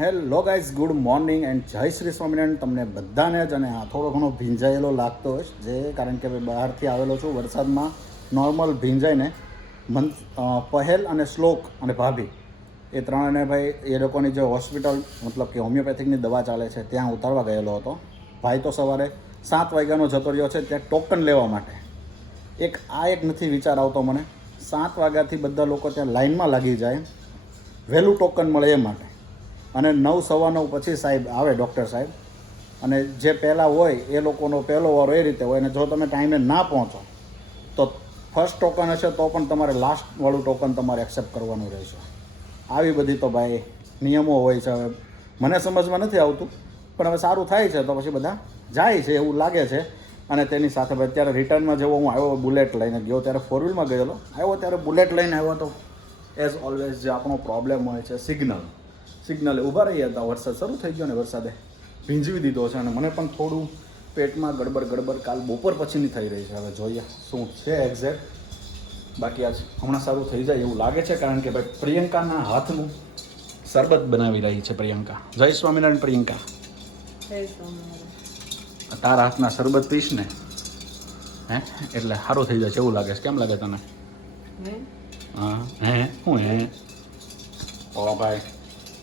Hello guys, good morning and જય શ્રી સ્વામિનારાયણ. તમને બધાને જ અને આ થોડો ઘણો ભીંજાયેલો લાગતો હોય જે કારણ કે બહારથી આવેલો છું વરસાદમાં. નોર્મલ ભીંજાઈને પહેલ અને શ્લોક અને ભાભી એ ત્રણને ભાઈ એ લોકોની જે હોસ્પિટલ મતલબ કે હોમિયોપેથિકની દવા ચાલે છે ત્યાં ઉતારવા ગયેલો હતો. ભાઈ તો સવારે 7 વાગ્યાનો જતો રહ્યો છે ત્યાં ટોકન લેવા માટે. એક નથી વિચાર આવતો મને, 7 વાગ્યાથી બધા લોકો ત્યાં લાઇનમાં લાગી જાય વહેલું ટોકન મળે એ માટે. અને 9:15 પછી સાહેબ આવે, ડૉક્ટર સાહેબ, અને જે પહેલાં હોય એ લોકોનો પહેલો વારો એ રીતે હોય. અને જો તમે ટાઈમે ના પહોંચો તો ફર્સ્ટ ટોકન હશે તો પણ તમારે લાસ્ટવાળું ટોકન તમારે એક્સેપ્ટ કરવાનું રહેશે. આવી બધી તો ભાઈ નિયમો હોય છે. હવે મને સમજમાં નથી આવતું, પણ હવે સારું થાય છે તો પછી બધા જાય છે એવું લાગે છે. અને તેની સાથે ભાઈ અત્યારે રિટર્નમાં જેવો હું આવ્યો બુલેટ લઈને ગયો, ત્યારે 4 વ્હીલમાં ગયેલો, આવ્યો ત્યારે બુલેટ લઈને આવ્યો તો એઝ ઓલવેઝ જે આપણો પ્રોબ્લેમ હોય છે સિગ્નલે ઊભા રહ્યા હતા. વરસાદ શરૂ થઈ ગયો ને વરસાદે ભીંજવી દીધો છે અને મને પણ થોડું પેટમાં ગડબડ કાલ બપોર પછીની થઈ રહી છે. હવે જોઈએ શું છે એક્ઝેક્ટ. બાકી આજ હમણાં સારું થઈ જાય એવું લાગે છે, કારણ કે ભાઈ પ્રિયંકાના હાથનું શરબત બનાવી રહી છે પ્રિયંકા. જય સ્વામિનારાયણ પ્રિયંકા. તારા હાથના શરબત પીશ ને હે એટલે સારું થઈ જાય છે એવું લાગે છે. કેમ લાગે તને? હા હે શું હે? ઓ ભાઈ,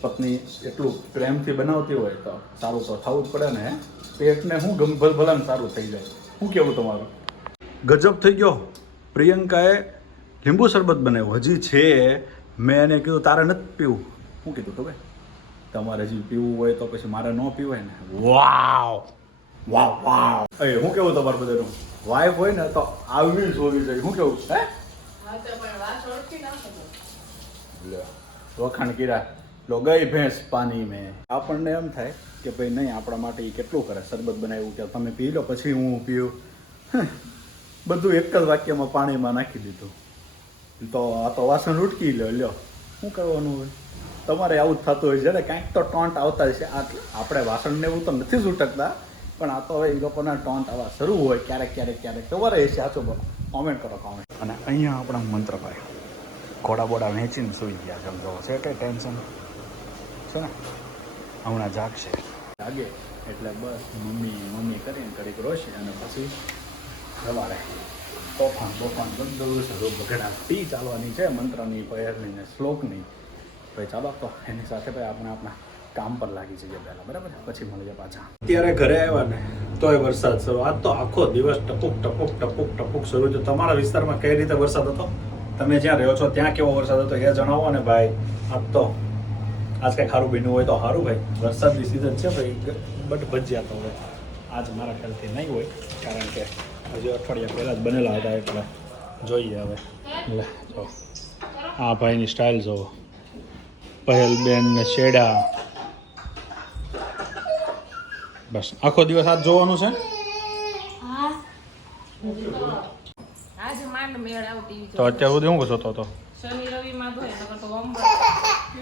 પત્ની એટલું પ્રેમથી બનાવતી હોય તો સારું તો થવું જ પડે ને. હે પેટને શું ભલાને સારું થઈ જાય. શું કેવું તમારું? ગજબ થઈ ગયો. પ્રિયંકાએ લીંબુ શરબત બનાવ્યું હજી છે. મેં એને કીધું તારે નથી પીવું. શું કીધું ખબર? તમારે હજી પીવું હોય તો પછી મારે ન પીવાય ને. વાવ વાવ વાવ. એ શું કેવું તમારું બધાનું? વાઈફ હોય ને તો આવી જ હોવી જોઈએ. શું કેવું? હે વખાણ કર્યા લો ગઈ ભેંસ પાણી મેં. આપણને એમ થાય કે ભાઈ નહીં, આપણા માટે એ કેટલું કરે, શરબત બનાવ્યું કે તમે પી લો પછી હું પીવું. બધું એક જ વાક્યમાં પાણીમાં નાખી દીધું. તો આ તો વાસણ ઉટકી લ્યો. શું કરવાનું હોય? તમારે આવું જ થતું હોય છે ને, કાંઈક તો ટોન્ટ આવતા છે. આપણે વાસણને એવું તો નથી જ ઉટકતા, પણ આ તો હવે એ લોકોના ટોન્ટ આવા શરૂ હોય ક્યારેક. તમારે એ સાચું બોલો, કોમેન્ટ કરો કોમેન્ટ. અને અહીંયા આપણા મંત્રભાઈ ઘોડા બોડા વહેંચીને સૂઈ ગયા છે. સમજો છે કંઈ ટેન્શન છે ને? હમણાં જાગશે. જાગે એટલે બસ મમ્મી કરીને ઘડીક રોશે અને પછી સવારે તોફાન બધું બગડાટી ચાલવાની છે. મંત્રની, પહેરની ને શ્લોકની. ભાઈ ચાલો તો એની સાથે ભાઈ આપણે આપણા કામ પર લાગી જઈએ પહેલાં, બરાબર? પછી મળીએ પાછા. અત્યારે ઘરે આવ્યા ને તોય વરસાદ શરૂ. આજ તો આખો દિવસ ટપુક શરૂ છે. તમારા વિસ્તારમાં કઈ રીતે વરસાદ હતો? તમે જ્યાં રહ્યો છો ત્યાં કેવો વરસાદ હતો એ જણાવો ને ભાઈ. આજ કંઈક સારું બન્યું હોય તો સારું ભાઈ. વરસાદની સિઝન છે ભાઈ, બટ ભજીયા તો હવે આજ મારા ખ્યાલથી નહીં હોય, કારણ કે હજી અઠવાડિયા પહેલાં જ બનેલા હતા. એટલે જોઈએ હવે. લે જો આ ભાઈની સ્ટાઇલ જોવો. પહેલબેન ને શેડા. બસ આખો દિવસ આજ જોવાનું છે. તો અત્યાર સુધી હું જોતો હતો?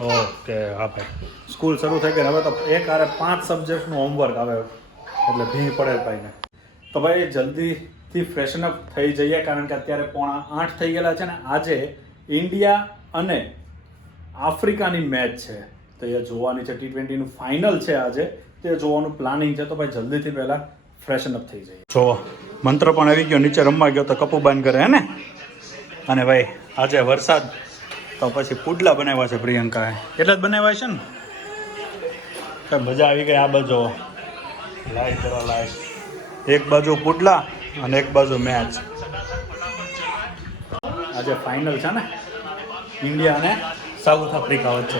ઓકે હા ભાઈ, સ્કૂલ શરૂ થઈ ગઈ હવે તો એક આરે 5 સબ્જેક્ટનું હોમવર્ક આવે એટલે ભીડ પડે ભાઈને. તો ભાઈ જલ્દીથી ફ્રેશન અપ થઈ જઈએ, કારણ કે અત્યારે 7:45 થઈ ગયેલા છે ને. આજે ઇન્ડિયા અને આફ્રિકાની મેચ છે તો એ જોવાની છે. T20નું ફાઇનલ છે આજે, તે જોવાનું પ્લાનિંગ છે. તો ભાઈ જલ્દીથી પહેલાં ફ્રેશન અપ થઈ જઈએ. જો મંત્ર પણ આવી ગયો, નીચે રમવા ગયો તો કપૂબાન કરે હે ને. અને ભાઈ આજે વરસાદ તો પછી પુડલા બનાવ્યા છે પ્રિયંકાએ. એટલે જ બનાવ્યા છે ને. કઈ મજા આવી ગઈ. આ બાજુ લાઈટ કરો, લાઈટ. એક બાજુ પુડલા અને એક બાજુ મેચ. આજે ફાઇનલ છે ને ઇન્ડિયા અને સાઉથ આફ્રિકા વચ્ચે.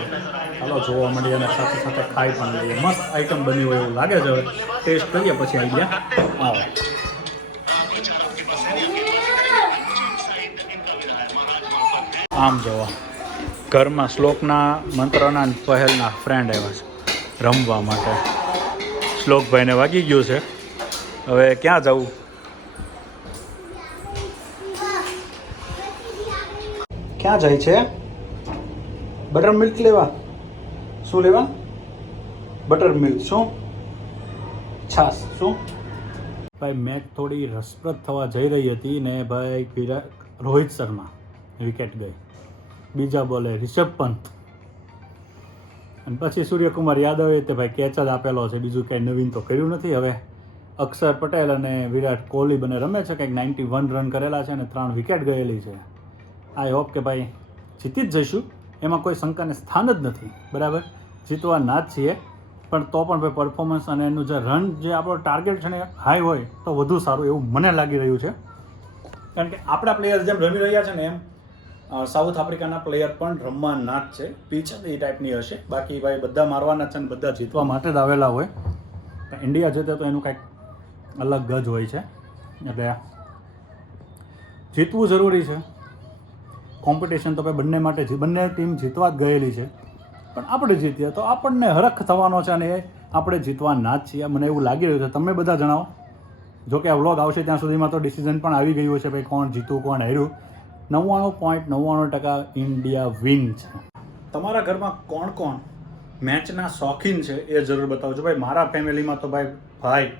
ચાલો જોવા મળીએ અને સાથે ખાઈ પણ લઈએ. મસ્ત આઈટમ બની હોય એવું લાગે છે. હવે ટેસ્ટ કરીએ પછી આઈડિયા આવે. આમ જોવા ઘરમાં શ્લોકના, મંત્રના, પહેલના ફ્રેન્ડ આવ્યા છે રમવા માટે. શ્લોકભાઈને વાગી ગયું છે. હવે ક્યાં જવું? ક્યાં જાય છે? બટર મિલ્ક લેવા? શું લેવા? Butter milk. શું? છાસ. શું? ભાઈ મેચ થોડી રસપ્રદ થવા જઈ રહી હતી ને ભાઈ રોહિત શર્મા વિકેટ ગઈ. બીજા બોલે રિષભ પંત અને પછી સૂર્યકુમાર યાદવે તે ભાઈ કેચ જ આપેલો છે, બીજું કંઈ નવીન તો કર્યું નથી. હવે અક્ષર પટેલ અને વિરાટ કોહલી બંને રમે છે, કંઈક 91 રન કરેલા છે અને 3 વિકેટ ગયેલી છે. આઈ હોપ કે ભાઈ જીતી જ જઈશું, એમાં કોઈ શંકાને સ્થાન જ નથી. બરાબર, જીતવાના જ છીએ, પણ તો પણ ભાઈ પરફોર્મન્સ અને એનું જે રન જે આપણો ટાર્ગેટ છે ને હાઈ હોય તો વધુ સારું એવું મને લાગી રહ્યું છે. કારણ કે આપણા પ્લેયર જેમ રમી રહ્યા છે ને એમ સાઉથ આફ્રિકાના પ્લેયર પણ રમવાના જ છે. પીચ એ ટાઈપની હશે, બાકી ભાઈ બધા મારવાના છે અને બધા જીતવા માટે જ આવેલા હોય. પણ ઇન્ડિયા જીતે તો એનું કંઈક અલગ જ હોય છે, એટલે જીતવું જરૂરી છે. કોમ્પિટિશન તો ભાઈ બંને માટે બંને ટીમ જીતવા જ ગયેલી છે, પણ આપણે જીતીએ તો આપણને હરખ થવાનો છે અને આપણે જીતવાના જ છીએ, મને એવું લાગી રહ્યું છે. તમે બધા જણાવો. જો કે આ વ્લોગ આવશે ત્યાં સુધીમાં તો ડિસિઝન પણ આવી ગયું છે ભાઈ કોણ જીતું કોણ હાર્યું. 99.99% ઇન્ડિયા વિન છે. તમારા ઘરમાં કોણ કોણ મેચના શોખીન છે એ જરૂર બતાવજો ભાઈ. મારા ફેમિલીમાં તો ભાઈ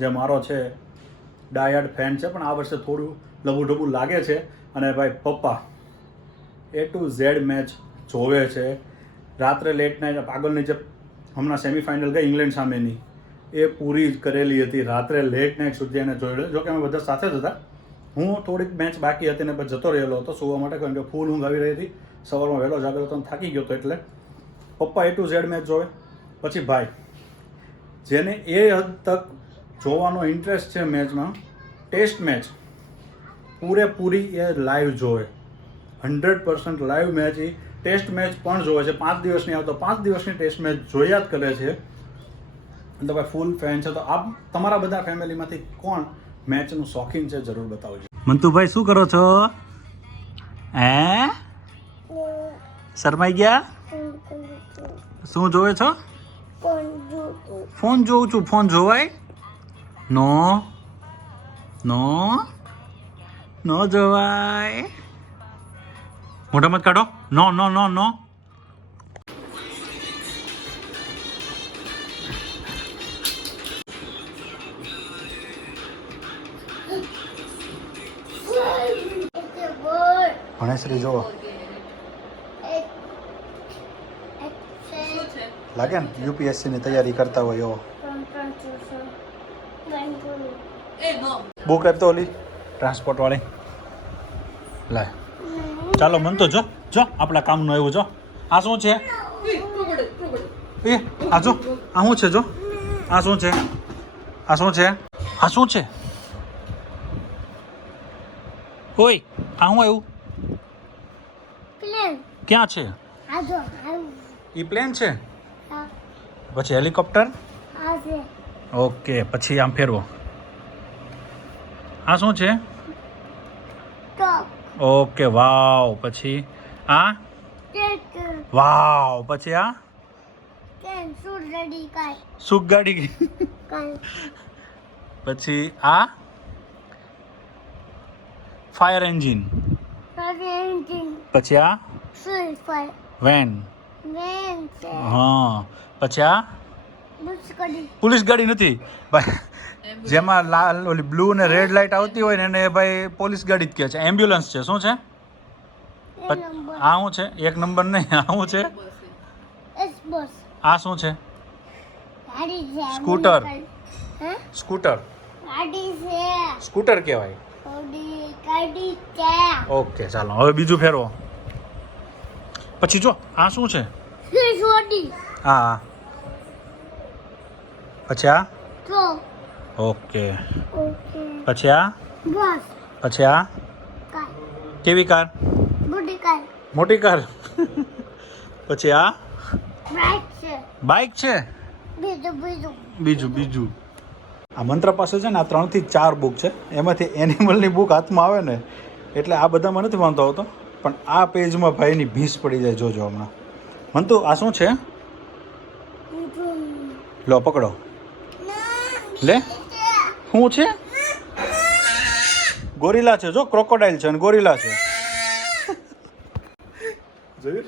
જે મારો છે ડાયડ ફેન છે, પણ આ વર્ષે થોડું લબુઢબુ લાગે છે. અને ભાઈ પપ્પા A to Z મેચ જોવે છે. રાત્રે લેટ નાઇટ આગળની જે હમણાં સેમિફાઇનલ ગઈ ઇંગ્લેન્ડ સામેની એ પૂરી કરેલી હતી, રાત્રે લેટ નાઇટ સુધી એને જોઈ. જો કે અમે બધા સાથે જ હતા, હું થોડીક મેચ બાકી હતી ને પછી જતો રહેલો હતો સુવા માટે, કારણ કે ફૂલ ઊંઘ આવી રહી હતી. સવારમાં વહેલો જાગેલો હતો, થાકી ગયો હતો. એટલે પપ્પા A to Z મેચ જોવે. પછી ભાઈ જેને એ હદ તક જોવાનો ઇન્ટરેસ્ટ છે મેચમાં, ટેસ્ટ મેચ પૂરેપૂરી એ લાઈવ જોવે. 100% લાઈવ મેચ એ ટેસ્ટ મેચ પણ જોવે છે. 5 દિવસની આવતો 5 દિવસની ટેસ્ટ મેચ જોયા જ કરે છે. એટલે ભાઈ ફૂલ ફેન છે. તો આપ તમારા બધા ફેમિલીમાંથી કોણ મેચનું શોખીન છે જરૂર બતાવજો. મંતુભાઈ શું કરો છો? શરમાઈ ગયા? શું જોવે છો? ફોન જોઉં છું. ફોન જોવાય? નો નો નો જોવાય. મોઢા મત કાઢો. નો નો નો નો. ભણેશ્રી જુઓ લાગે ને યુપીએસસી ની તૈયારી કરતા હોય એવો. બુક આપતો ઓલી ટ્રાન્સપોર્ટ વાળી લાય. ચાલો મન તો જો આપણા કામનું આવ્યું. જો આ શું છે? આ જો આ શું છે? જો આ શું છે? આ શું છે? આ શું છે? ઓય આ શું આવ્યું? ક્યાં છે? ઈ પ્લેન છે? પછી હેલિકોપ્ટર? ઓકે, પછી આમ ફેરવો. આ શું છે? ઓકે, વાવ. પછી આ વાવ. પછી આ સુખ ગાડી. પછી આ ફાયર એન્જિન. પછી આ વેન. હા. પછી આ પોલીસ ગાડી નથી ભાઈ, જેમાં લાલ ઓલી બ્લુ ને રેડ લાઇટ આવતી હોય ને એને ભાઈ પોલીસ ગાડી જ કહે છે. એમ્બ્યુલન્સ છે. શું છે? આ શું છે? 1 નંબર નહીં. આ શું છે? આ શું છે? સ્કૂટર. સ્કૂટર સ્કૂટર કહેવાય. ઓકે ચાલો હવે બીજું ફેરવો. પછી જો આ શું છે? હા. પછી આ ઓકે. પછી આ પછી આ કેવી કાર? મોટી કાર. પછી આ બાઇક છે. બીજું આ મંત્ર પાસે છે ને આ 3 થી 4 બુક છે, એમાંથી એનિમલની બુક હાથમાં આવે ને એટલે આ બધામાં નથી વાંધો આવતો, પણ આ પેજમાં ભાઈની ભીંસ પડી જાય. જોજો હમણાં. મંતુ આ શું છે? લો પકડો. લે શું છે? ગોરીલા છે. જો ક્રોકોડાઇલ છે અને ગોરીલા છે. જોયું?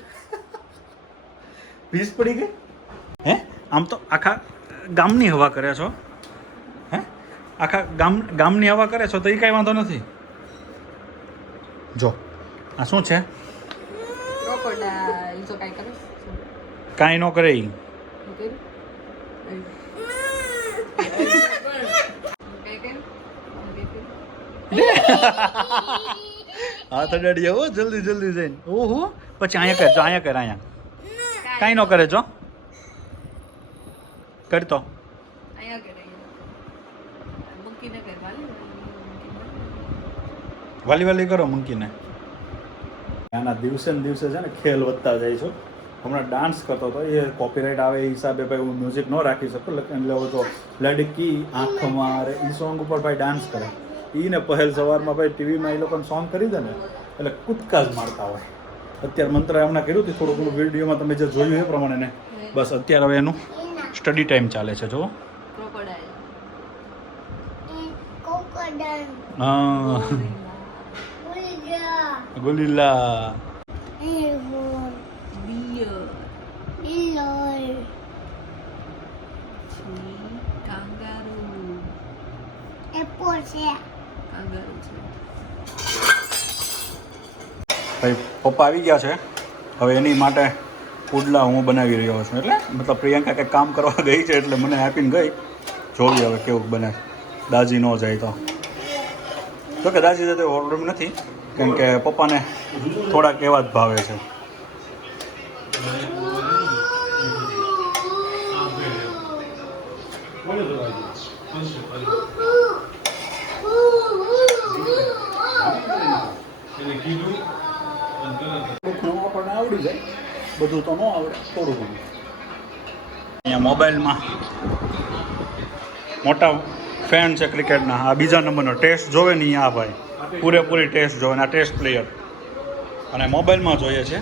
ભીંસ પડી ગઈ. હે આમ તો આખા ગામની હવા કરે છો. હે આખા ગામની હવા કરે છો તો એ કાંઈ વાંધો નથી. જો આ શું છે? કાંઈ ન કરે ઈ. હાથ અડાડીએ હો જલ્દી જલ્દી જઈને. ઓહો પછી અહીંયા કર જો અહીંયા કર અહીંયા કાંઈ ન કરે જો કરતો વાલી વાલી કરો મૂકીને. આના દિવસે ને દિવસે છે ને ખેલ વધતા જાય છે. હમણાં ડાન્સ કરતો હતો એ કોપીરાઇટ આવે એ હિસાબે ભાઈ હું મ્યુઝિક ન રાખી શકું એટલે હવે તો લડકી આંખ મારે એ સોંગ ઉપર ભાઈ ડાન્સ કરે. એને પહેલ સવારમાં ભાઈ ટીવીમાં એ લોકોને સોંગ કરી દે ને એટલે કૂદકા જ મારતા હોય. અત્યારે મંત્ર હમણાં કર્યું હતું થોડું ઘણું વિડીયોમાં તમે જે જોયું એ પ્રમાણે ને બસ અત્યારે હવે એનું સ્ટડી ટાઈમ ચાલે છે જો. હા ગુલીલા ભાઈ પપ્પા આવી ગયા છે. હવે એની માટે પુડલા હું બનાવી રહ્યો છું. એટલે મતલબ પ્રિયંકા કંઈક કામ કરવા ગઈ છે એટલે મને આપીને ગઈ. જોઈએ હવે કેવું બને. દાજી ન જાય તો જો કે દાજી જતો પ્રોબ્લેમ નથી કેમ કે પપ્પાને થોડાક એવા જ ભાવે છે. આપણને આવડી જાય બધું તો ન આવડે થોડું ઘણું. અહીંયા મોબાઈલમાં મોટા ફેન છે ક્રિકેટના. આ બીજા નંબરનો ટેસ્ટ જોવે નહીં આ ભાઈ પૂરેપૂરી ટેસ્ટ જોવે ને આ ટેસ્ટ પ્લેયર. અને મોબાઈલમાં જોઈએ છે.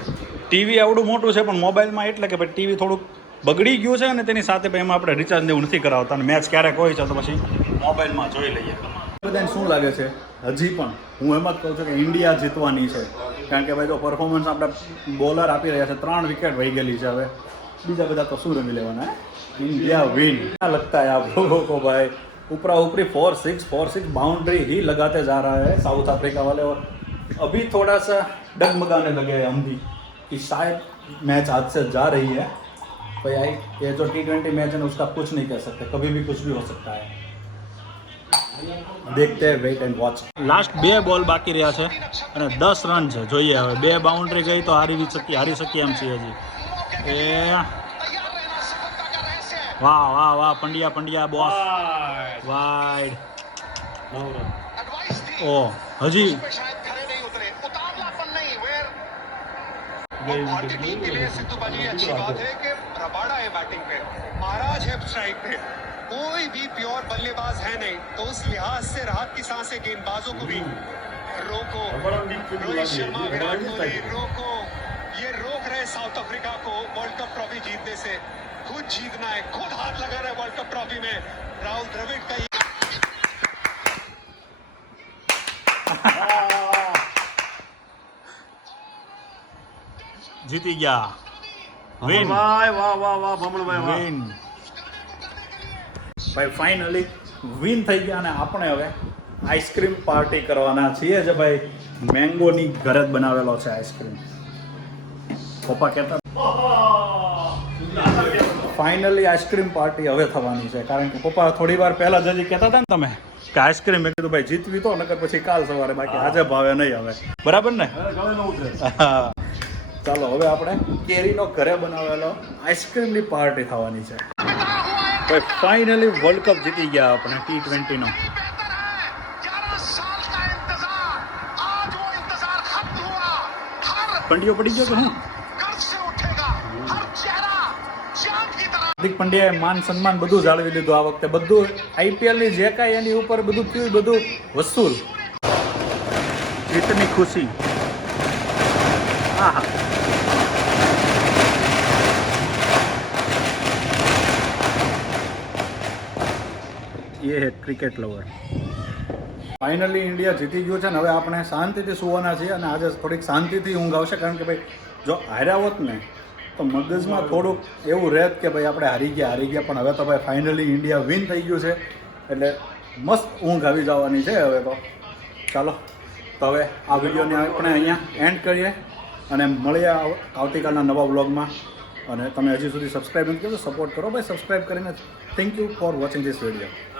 ટીવી આવડું મોટું છે પણ મોબાઈલમાં એટલે કે ભાઈ ટીવી થોડુંક બગડી ગયું છે અને તેની સાથે ભાઈ એમાં આપણે રિચાર્જ ને એવું નથી કરાવતા અને મેચ ક્યારેક હોય છે તો પછી મોબાઈલમાં જોઈ લઈએ. બધાને શું લાગે છે હજી પણ હું એમ જ કહું છું કે ઇન્ડિયા જીતવાની છે કારણ કે ભાઈ જો પરફોર્મન્સ આપણે બોલર આપી રહ્યા છે 3 વિકેટ વહી ગયેલી છે. હવે બીજા બધા તો શું રમી લેવાના. इंडिया विन लगता है आप लोगों को भाई. ऊपरा ऊपरी 4-6 बाउंड्री ही लगाते जा रहा है साउथ अफ्रीका वाले. और अभी थोड़ा सा डगमगाने लगे हैं हम भी कि शायद मैच हाथ से जा रही है. भाई ये जो T20 मैच है ना उसका कुछ नहीं कह सकते. कभी भी कुछ भी हो सकता है. देखते हैं वेट एंड वॉच. लास्ट 2 બોલ બાકી રહ્યા છે અને 10 રન છે. જોઈએ હવે 2 બાઉન્ડ્રી ગઈ તો હારી શકીએ એમ છીએ હજી. એ વાહ વાહ વાહ પંડ્યા બોસ વાઇડ. ઓ હજી क्वांटिटी के लिए सिद्धू भाजी अच्छी बात है कि रबाड़ा है बैटिंग पे, महाराज है स्ट्राइक पे. कोई भी प्योर बल्लेबाज है नहीं तो उस लिहाज से राहत की सांसें गेंदबाजों को भी रोको. रोहित शर्मा विराट कोहली रोको. ये रोक रहे साउथ अफ्रीका को वर्ल्ड कप ट्रॉफी जीतने से. खुद जीतना है, खुद हाथ लगा रहे वर्ल्ड कप ट्रॉफी में. राहुल द्रविड़ का જીતી ગયા. વિન ભાઈ વાહ વાહ વાહ ભમણભાઈ વાહ. વિન ભાઈ ફાઇનલી વિન થઈ ગયા અને આપણે હવે આઈસ્ક્રીમ પાર્ટી કરવાના છીએ જે ભાઈ મેંગોની ઘરે જ બનાવેલો છે આઈસ્ક્રીમ. પપ્પા કહેતા ફાઇનલી આઈસ્ક્રીમ પાર્ટી હવે થવાની છે કારણ કે પપ્પા થોડી વાર પહેલા જ હજી કહેતા હતા ને તમે કે આઈસ્ક્રીમ. મેં કીધું ભાઈ જીતવી તો નકર પછી કાલ સવારે બાકી આજે ભાવે નહીં હવે. બરાબર ને? હા ચાલો હવે આપણે કેરીનો ઘરે બનાવેલો આઈસ્ક્રીમની પાર્ટી થવાની છે. ભાઈ ફાઇનલી વર્લ્ડ કપ જીતી ગયા આપણે T20 નો. પંડ્યો પડી ગયો કે હું? હાર્દિક પંડ્યાએ માન સન્માન બધું જાળવી લીધું આ વખતે. બધું IPL ની જે કાંઈ એની ઉપર બધું થયું બધું વસૂલ. જીતની ખુશી. હા હા ये है क्रिकेट लवर. ફાઇનલી ઇન્ડિયા જીતી ગયું છે ને હવે આપણે શાંતિથી સુવાના છીએ અને આજે થોડીક શાંતિથી ઊંઘ આવશે કારણ કે ભાઈ જો હાર્યા હોત ને તો મગજમાં થોડુંક એવું રહેત કે ભાઈ આપણે હારી ગયા પણ હવે તો ભાઈ ફાઇનલી ઇન્ડિયા વિન થઈ ગયું છે એટલે મસ્ત ઊંઘ આવી જવાની છે હવે તો. ચાલો તો હવે આ વિડીયોને આપણે અહીંયા એન્ડ કરીએ અને મળીએ આવતીકાલના નવા વ્લોગમાં. અને તમે હજી સુધી સબસ્ક્રાઈબ નથી કર્યું સપોર્ટ કરો ભાઈ સબસ્ક્રાઈબ કરીને. Thank you for watching this video.